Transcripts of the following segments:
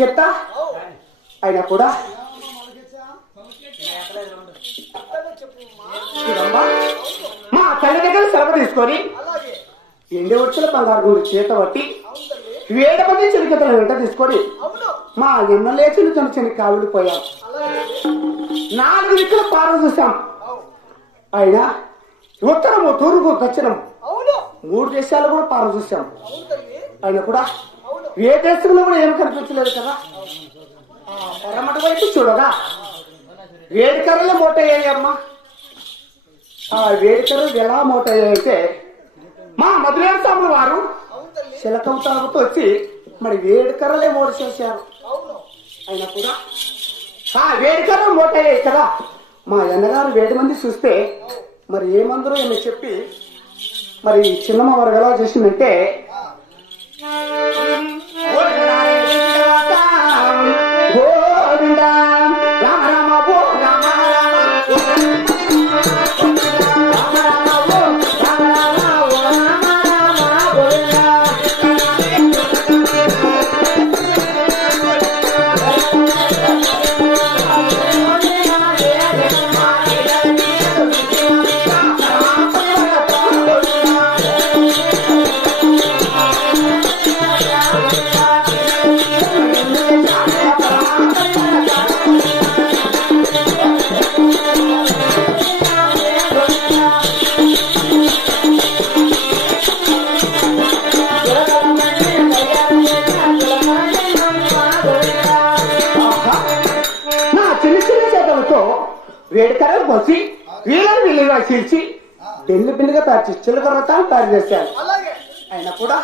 చెప్తా అయినా కూడా మా తల్లి దగ్గర సెలవు తీసుకొని ఎండి వచ్చుల బంగారు గుడి చేత పట్టి 7 మంది చెలికతల వెంట తీసుకొని మా ఎన్న లేచిన చిన్న కావులు పోయాం 4 దిక్కుల పారం చూసాం అయినా ఉత్తరము తూర్పు దక్షిణం 3 దేశాలు కూడా పారం చూసాం అయినా కూడా ఏ దేశంలో కూడా ఏం కనిపించలేదు కదా పరమటి వైపు చూడగా వేడికర్రలే మోటయ్యాయమ్మా ఆ వేడికర్రలు ఎలా మోటయ్యాయంటే మా మధురేశ్వర స్వామి వారు శిలకంతాలతో వచ్చి మరి వేడికర్రలే మోట చేశారు అయినా కూడా ఆ వేడికర్రలు మోటయ్యాయి కదా మా అన్నగారు 7 మంది చూస్తే మరి ఏమందరూ ఏమో చెప్పి మరి చిన్నమ్మ వారు ఎలా చేసిందంటే గోవింద రామ రామ ఓ రామ రామ రామ రామ ఓ రామ రామ ఓ రామ రామ గోవింద వేడికర్రలు పోసి వీళ్ళగా చీల్చి బిల్లుగా తయారు చిలకరతాన్ని తయారు చేశారు అయినా కూడా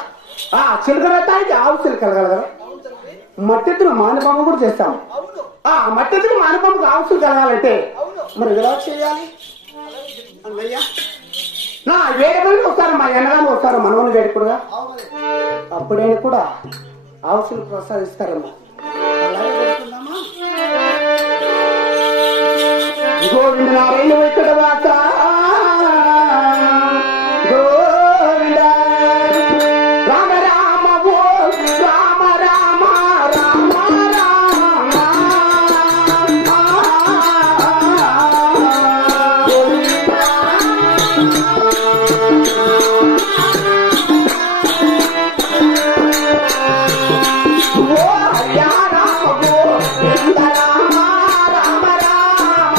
ఆ చిలకరతానికి ఆవు చిలకలు కలగలరు మట్టెత్తున మానబొమ్మ కూడా చేస్తాం ఆ మట్టెత్తున మానబొమ్మకు ఆవుసులు కలగాలంటే మరి ఎలా చేయాలి అన్నయ్య నా వేడుకలు వస్తారు మా ఎన్నగానే వస్తారు మనవని వేడుకుడుగా అప్పుడైనా కూడా ఆవుసులు ప్రసాదిస్తారమ్మా అలాగే వేడుకుందామా గోవింద నారాయణ వెంకట వాస గోవింద రామ రామ ఓ రామ రామ రామ రామ ఓ హరియా రామ గోవింద రామ రామ రామ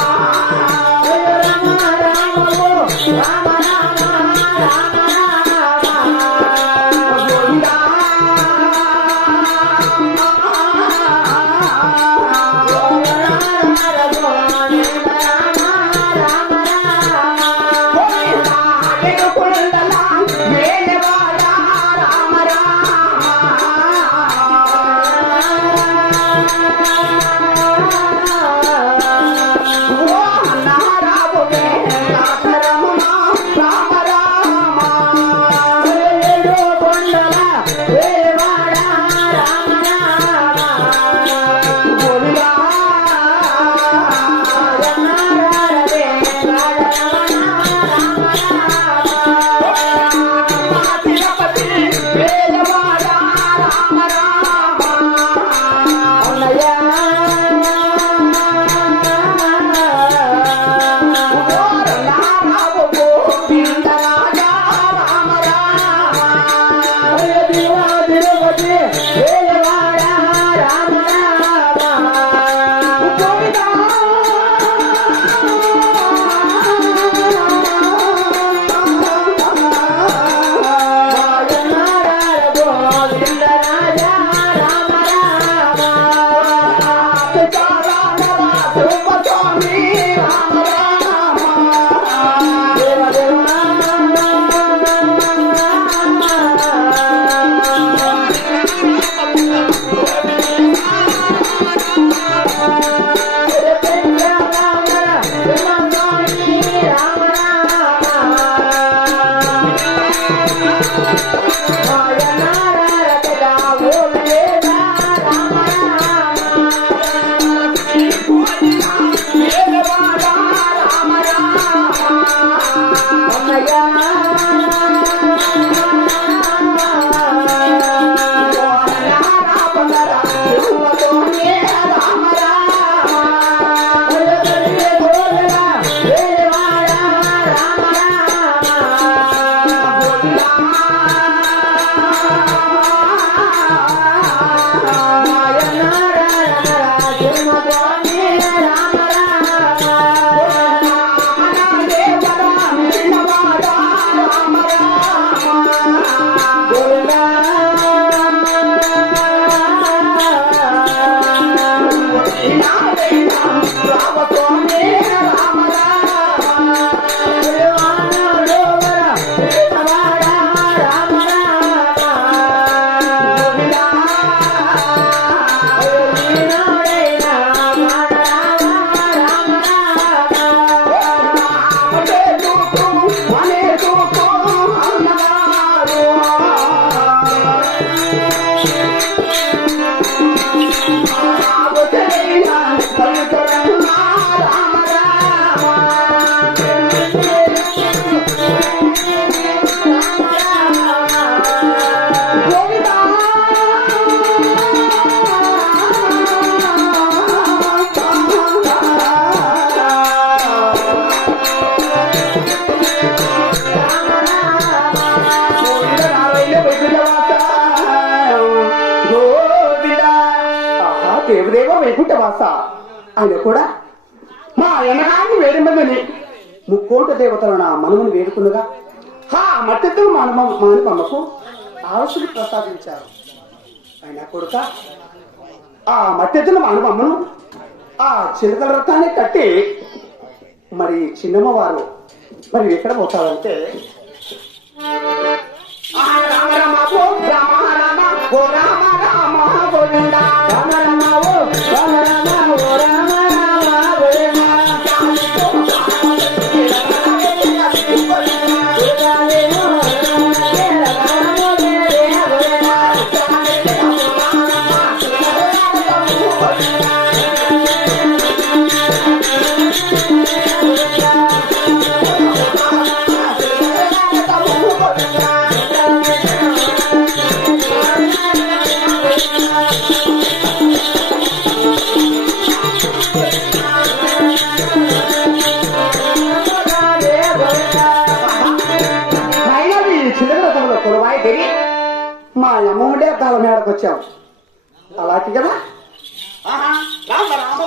దేవదేవ వైకుంఠవాస ఆయన కూడా మా ఎనగాన్ని వేడిమని ముక్కోట దేవతలు నా మనమును వేడుకున్నగా ఆ మట్టితో మానవమ్మకు ఆవశ్యక ప్రసాదించారు. ఆయన కొడుక ఆ మట్టెత్తున మానవమ్మను ఆ చిలకల రథాన్ని కట్టి మరి చిన్నమ్మ వారు మరి ఎక్కడ పోతారంటే రామ రామ ఓ రామ రామ ఓ రామ రామ గోవింద రామ రామ ఓ రామ రామ ఓ రామ రామ గోవింద మా అమ్మమ్మడే తల మేడకు వచ్చాం అలాంటి కదా రామ రామ